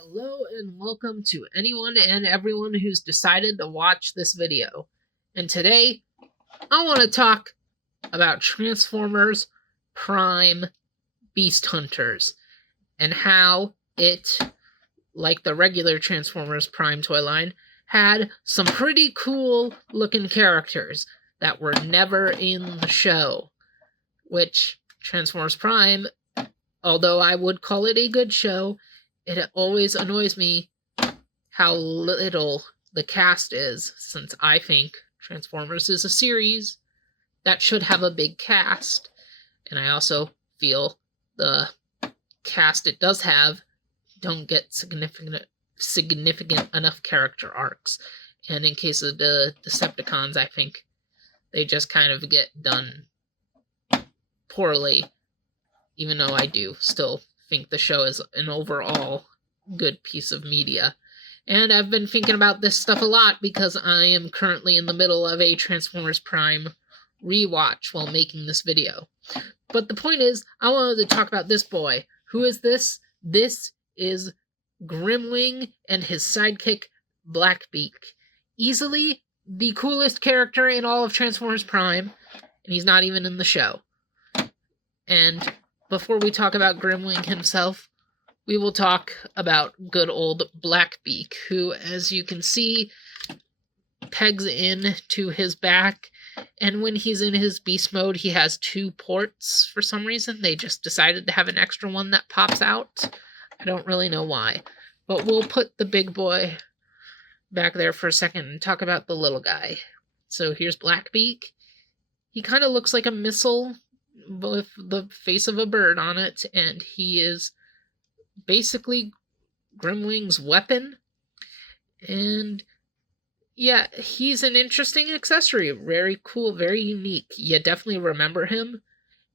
Hello and welcome to anyone and everyone who's decided to watch this video. And today, I want to talk about Transformers Prime Beast Hunters and how it, like the regular Transformers Prime toy line, had some pretty cool looking characters that were never in the show. Which, Transformers Prime, although I would call it a good show, it always annoys me how little the cast is, since I think Transformers is a series that should have a big cast. And I also feel the cast it does have don't get significant enough character arcs. And in case of the Decepticons, I think they just kind of get done poorly, even though I do still think the show is an overall good piece of media. And I've been thinking about this stuff a lot because I am currently in the middle of a Transformers Prime rewatch while making this video. But the point is, I wanted to talk about this boy. Who is this? This is Grimwing and his sidekick, Blackbeak. Easily the coolest character in all of Transformers Prime, and he's not even in the show. And before we talk about Grimwing himself, we will talk about good old Blackbeak, who, as you can see, pegs in to his back. And when he's in his beast mode, he has two ports for some reason. They just decided to have an extra one that pops out. I don't really know why. But we'll put the big boy back there for a second and talk about the little guy. So here's Blackbeak. He kind of looks like a missile with the face of a bird on it, and he is basically Grimwing's weapon. And yeah, he's an interesting accessory. Very cool, very unique. You definitely remember him.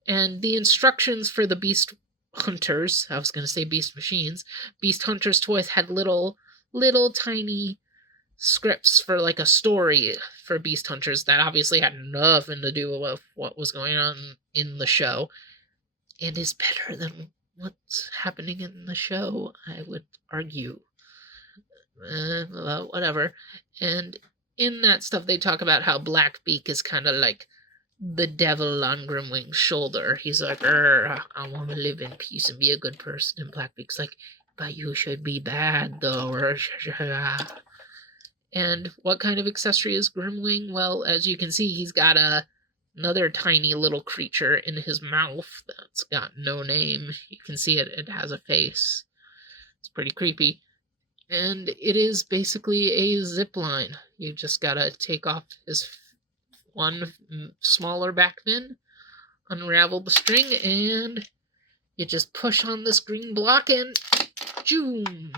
And the instructions for the Beast Hunters, I was going to say Beast Machines, Beast Hunters toys had little tiny scripts for like a story for Beast Hunters that obviously had nothing to do with what was going on in the show, and is better than what's happening in the show, I would argue. Well, whatever. And in that stuff, they talk about how Blackbeak is kind of like the devil on Grimwing's shoulder. He's like, I want to live in peace and be a good person. And Blackbeak's like, but you should be bad, though. And what kind of accessory is Grimwing? Well, as you can see, he's got another tiny little creature in his mouth that's got no name. You can see it has a face. It's pretty creepy. And it is basically a zip line. You just gotta take off his one smaller back fin, unravel the string, and you just push on this green block and zoom.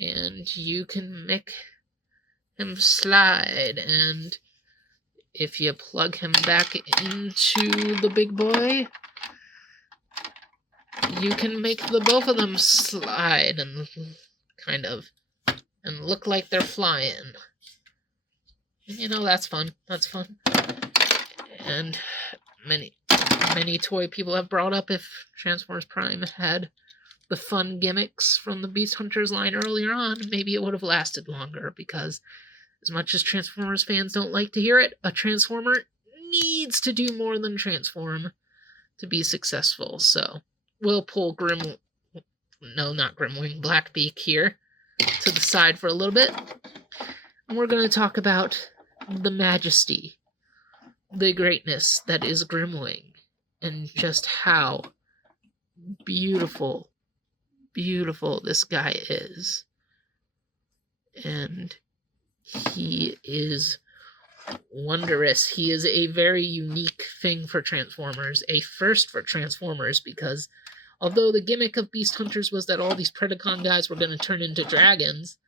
And you can make him slide, and if you plug him back into the big boy, you can make the both of them slide and and look like they're flying. And you know, that's fun. And many toy people have brought up if Transformers Prime had the fun gimmicks from the Beast Hunters line earlier on, maybe it would have lasted longer, because as much as Transformers fans don't like to hear it, a Transformer needs to do more than transform to be successful. So we'll pull Blackbeak here to the side for a little bit. And we're going to talk about the majesty, the greatness that is Grimwing, and just how beautiful this guy is. And he is wondrous. He is a very unique thing for Transformers, a first for Transformers, because although the gimmick of Beast Hunters was that all these Predacon guys were going to turn into dragons,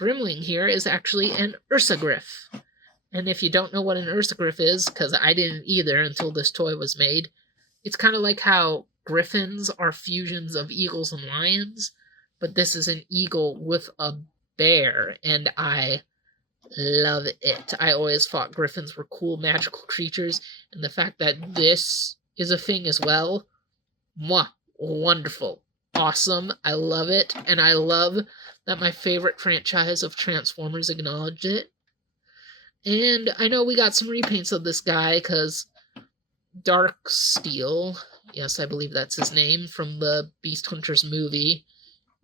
Grimwing here is actually an Ursagriff. And if you don't know what an Ursagriff is, because I didn't either until this toy was made, it's kind of like how griffins are fusions of eagles and lions, but this is an eagle with a bear, and I love it. I always thought griffins were cool magical creatures, and the fact that this is a thing as well, mwah, wonderful. awesome. I love it, and I love that my favorite franchise of Transformers acknowledged it. And I know we got some repaints of this guy, because Dark Steel, yes, I believe that's his name, from the Beast Hunters movie,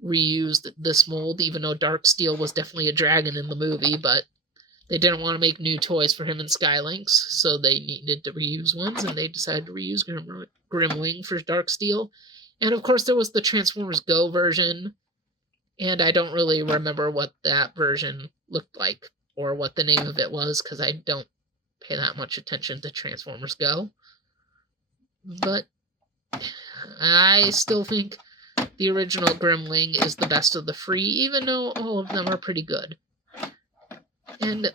reused this mold, even though Dark Steel was definitely a dragon in the movie, but they didn't want to make new toys for him in Skylinks, so they needed to reuse ones, and they decided to reuse Grimwing for Dark Steel. And of course, there was the Transformers Go version, and I don't really remember what that version looked like, or what the name of it was, because I don't pay that much attention to Transformers Go. But I still think the original Grimwing is the best of the three, even though all of them are pretty good. And,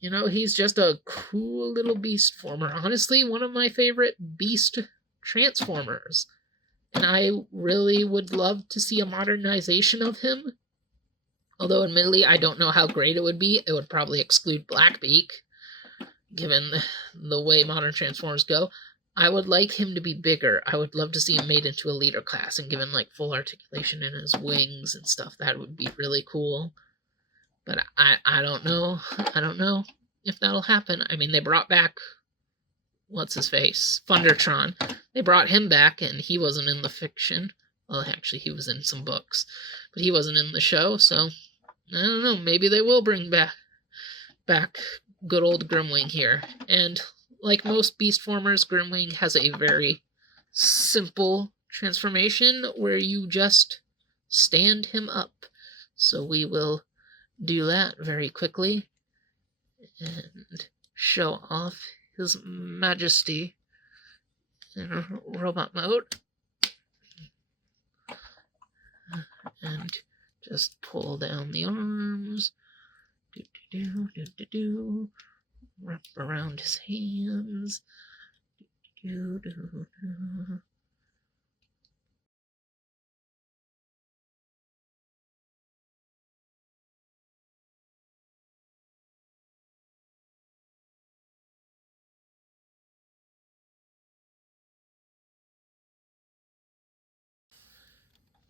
you know, he's just a cool little beast former. Honestly, one of my favorite beast Transformers. And I really would love to see a modernization of him. Although, admittedly, I don't know how great it would be. It would probably exclude Blackbeak, given the way modern Transformers go. I would like him to be bigger. I would love to see him made into a leader class and given, like, full articulation in his wings and stuff. That would be really cool. But I don't know. I don't know if that'll happen. I mean, they brought back, what's his face? Thundertron. They brought him back, and he wasn't in the fiction. Well, actually, he was in some books. But he wasn't in the show, so I don't know. Maybe they will bring back good old Grimwing here. And like most beast formers, Grimwing has a very simple transformation where you just stand him up. So we will do that very quickly and show off his majesty in robot mode. And just pull down the arms. Wrap around his hands.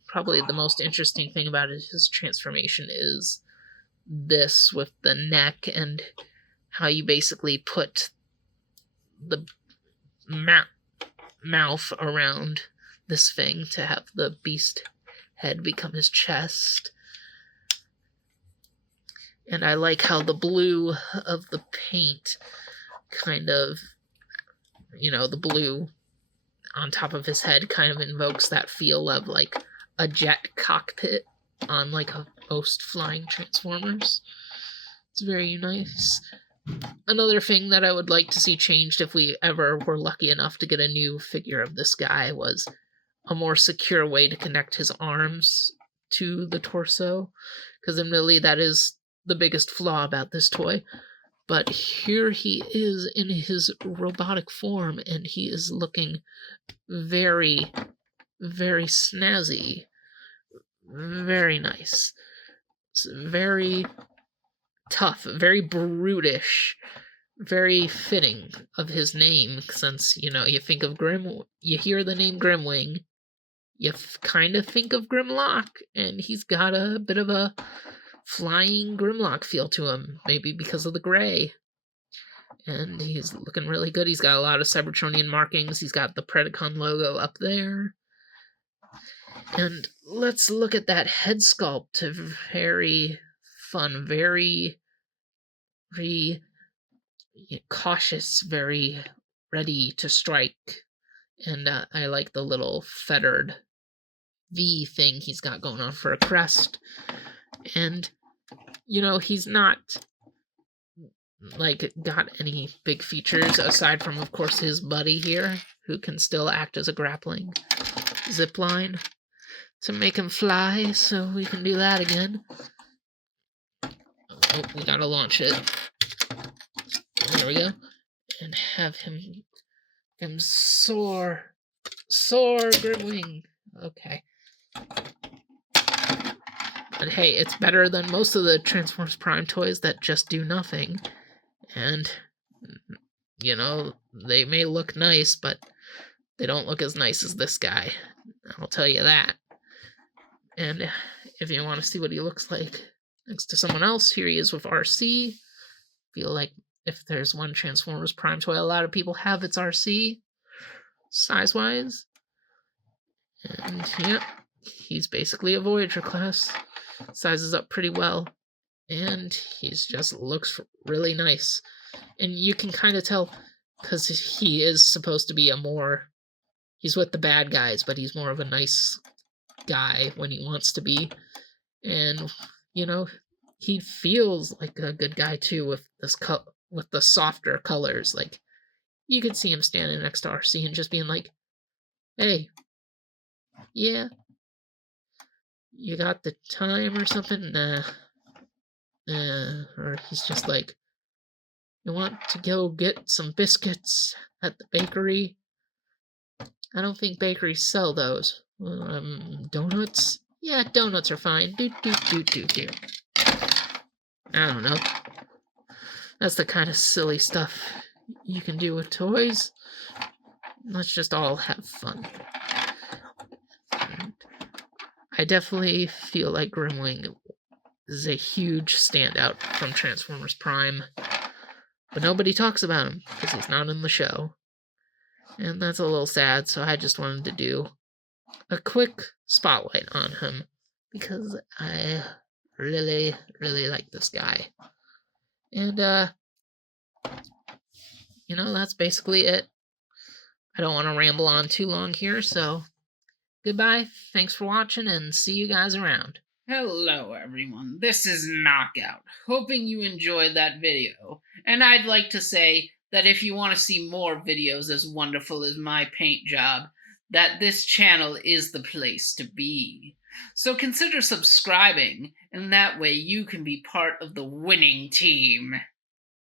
Probably the most interesting thing about his transformation is this with the neck and how you basically put the mouth around this thing to have the beast head become his chest. And I like how the blue of the paint kind of, you know, the blue on top of his head kind of invokes that feel of like a jet cockpit on like most flying Transformers. It's very nice. Another thing that I would like to see changed if we ever were lucky enough to get a new figure of this guy was a more secure way to connect his arms to the torso, because admittedly that is the biggest flaw about this toy. But here he is in his robotic form, and he is looking very, very snazzy. Very nice. It's very tough, very brutish, very fitting of his name, since, you know, you think of you hear the name Grimwing, you kind of think of Grimlock, and he's got a bit of a flying Grimlock feel to him, maybe because of the gray. And he's looking really good. He's got a lot of Cybertronian markings. He's got the Predacon logo up there. And let's look at that head sculpt. Very fun, very cautious, very ready to strike. And I like the little feathered V thing he's got going on for a crest. And, you know, he's not like got any big features aside from, of course, his buddy here, who can still act as a grappling zip line to make him fly, so we can do that again. Oh, we gotta launch it. There we go. And have him soar. Soar, Grimwing. Okay. And hey, it's better than most of the Transformers Prime toys that just do nothing. And, you know, they may look nice, but they don't look as nice as this guy. I'll tell you that. And if you want to see what he looks like next to someone else, here he is with RC. Feel like if there's one Transformers Prime toy a lot of people have, it's RC, size-wise. And yep, he's basically a Voyager class. Sizes up pretty well. And he's just looks really nice. And you can kind of tell, because he is supposed to be he's with the bad guys, but he's more of a nice guy when he wants to be. And, he feels like a good guy too with with the softer colors. Like, you could see him standing next to RC and just being like, hey, yeah, you got the time or something? Nah. Or he's just like, you want to go get some biscuits at the bakery? I don't think bakeries sell those. Donuts? Yeah, donuts are fine. Do. I don't know. That's the kind of silly stuff you can do with toys. Let's just all have fun. And I definitely feel like Grimwing is a huge standout from Transformers Prime. But nobody talks about him because he's not in the show. And that's a little sad, so I just wanted to do a quick spotlight on him because I really, really like this guy. And, that's basically it. I don't want to ramble on too long here, so goodbye, thanks for watching, and see you guys around. Hello everyone, this is Knockout. Hoping you enjoyed that video. And I'd like to say that if you want to see more videos as wonderful as my paint job, that this channel is the place to be. So consider subscribing, and that way you can be part of the winning team.